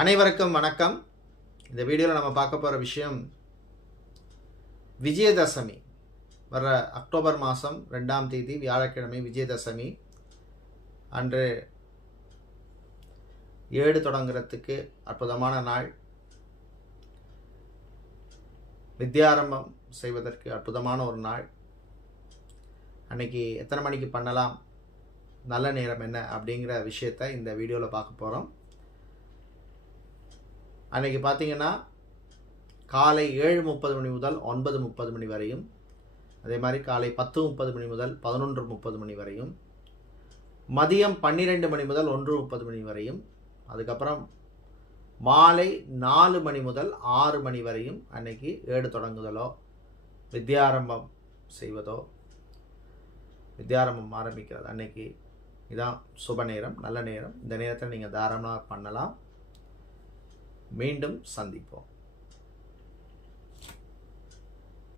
அனைவருக்கும் வணக்கம். இந்த வீடியோவில் நம்ம பார்க்க போகிற விஷயம் விஜயதசமி. வர அக்டோபர் மாதம் 2ஆம் தேதி வியாழக்கிழமை விஜயதசமி அன்று ஏடு தொடங்குறதுக்கு அற்புதமான நாள். வித்யாரம்பம் செய்வதற்கு அற்புதமான ஒரு நாள். அன்னைக்கு எத்தனை மணிக்கு பண்ணலாம், நல்ல நேரம் என்ன அப்படிங்கிற விஷயத்தை இந்த வீடியோவில் பார்க்க போகிறோம். அன்றைக்கி பார்த்தீங்கன்னா காலை 7:30 மணி முதல் 9:30 மணி வரையும், அதே மாதிரி காலை 10:30 மணி முதல் 11:30 மணி வரையும், மதியம் 12 மணி முதல் 1:30 மணி வரையும், அதுக்கப்புறம் மாலை 4 மணி முதல் 6 மணி வரையும் அன்னைக்கு ஏடு தொடங்குதலோ வித்யாரம்பம் செய்வதோ, வித்யாரம்பம் ஆரம்பிக்கிறது அன்னைக்கு இதான் சுப நேரம், நல்ல நேரம். இந்த நேரத்தில் நீங்கள் தாராளமாக பண்ணலாம். மீண்டும் சந்திப்போம்.